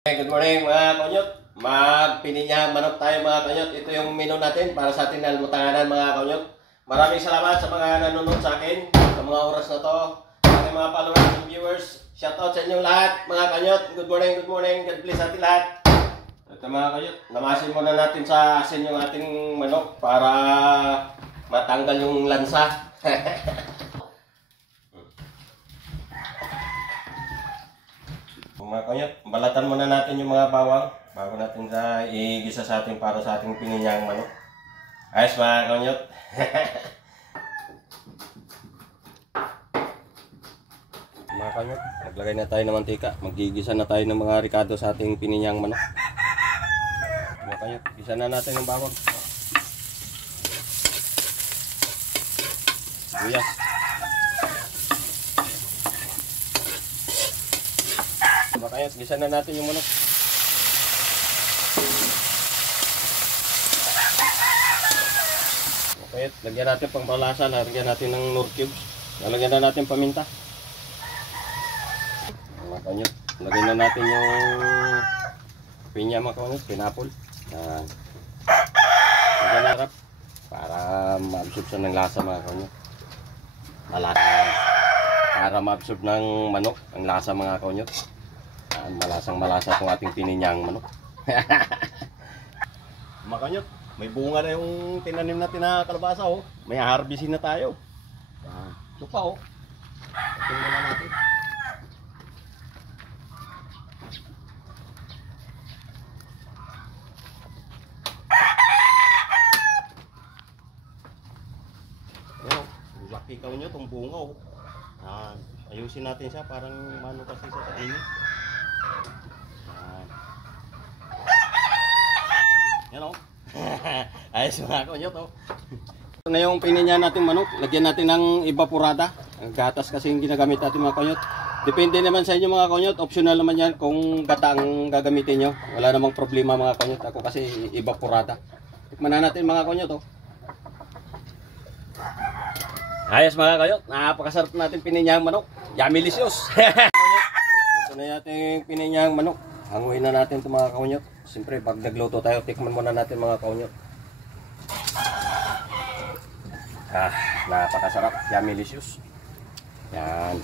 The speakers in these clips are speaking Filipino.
Good morning mga konyot. Magpininyang manok tayo mga konyot. Ito yung menu natin para sa ating almutanganan mga konyot. Maraming salamat sa mga nanonood sa akin sa mga oras na to. Sa aking mga followers and viewers. Shoutout sa inyong lahat mga konyot. Good morning, good morning. God bless ating lahat. Ito mga konyot, namasin muna natin sa asin yung ating manok para matanggal yung lansa. Mga konyot, balatan muna natin yung mga bawang bago natin igisa sa ating para sa ating pininyang manok. Ayos mga konyot. Mga konyot, naglagay na tayo ng mantika. Magigisa na tayo ng mga ricado sa ating pininyang manok. Mga konyot, gisa na natin ng bawang. Sibuyas. Makayat, gisa na natin yung manok. Makayat, lagyan natin pang palasa, lagyan natin ng Knorr cubes. Lagyan na natin paminta. Makayat, lagyan na natin yung pinya mga kanyot, pinapol. Lagyan na harap para ma-absorb siya ng lasa mga kanyot. Malasa. Para ma-absorb ng manok ang lasa mga kanyot. Malasang malasa itong ating pininyang manok. Mga kanyot, may bunga na yung tinanim natin na kalabasa oh. May harvestin na tayo. Ito pa oh. Tingnan na natin. Ayan, laki ka nyo itong bunga oh. Ayusin natin siya parang mano kasi siya sa inyo. Yan o. Ayos mga konyot o. Ito na yung pininya natin manok. Lagyan natin ng evaporada. Ang gatas kasi yung ginagamit natin mga konyot. Depende naman sa inyo mga konyot. Optional naman yan kung gata ang gagamitin nyo. Wala namang problema mga konyot. Ako kasi evaporada. Tikman na natin mga konyot o. Ayos mga konyot. Napakasarap natin pininyang manok. Yummy-licious. Ito na natin pininyang manok. Hanguin na natin ito mga konyot. Siyempre, pag nagluto tayo, tikman muna natin mga konyot. Napakasarap. Yummy-licious. Yan.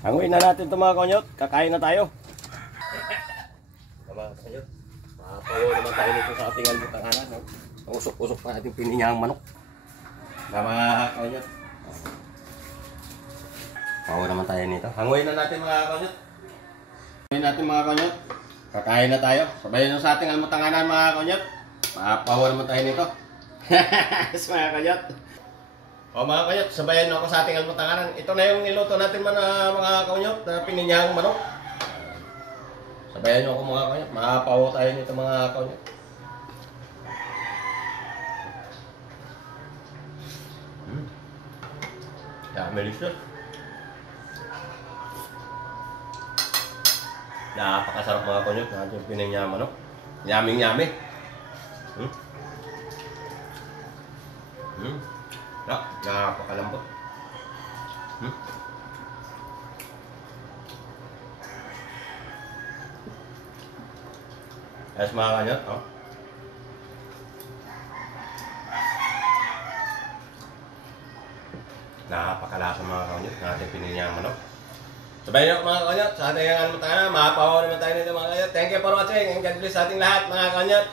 Hanguin na natin ito mga konyot. Kakain na tayo. Mga konyot. Papawo naman tayo nito sa ating almutanganan. No? Usok-usok pa ating pininyang manok. Mga konyot. Papawo naman tayo nito. Hanguin na natin mga konyot. Hanguin natin mga konyot. Kakain na tayo. Sabayan nyo sa ating almutanganan mga konyot. Mapawa naman tayo nito. Yes mga konyot. O mga konyot, sabayan nyo ako sa ating almutanganan. Ito na yung niluto natin mga konyot na pininyang manok. Sabayan nyo ako mga konyot. Mapawa tayo nito mga konyot. Delicious. Napakasarap mga konyot na ating pininyang manok. Yummy. Napakalambot. Ayos mga konyot. Napakalasa mga konyot na ating pininyang manok. Sabayan nyo mga kanyot, sa ating almutanganan, mapapawa naman tayo nito mga kanyot. Thank you for watching and God bless sa ating lahat mga kanyot.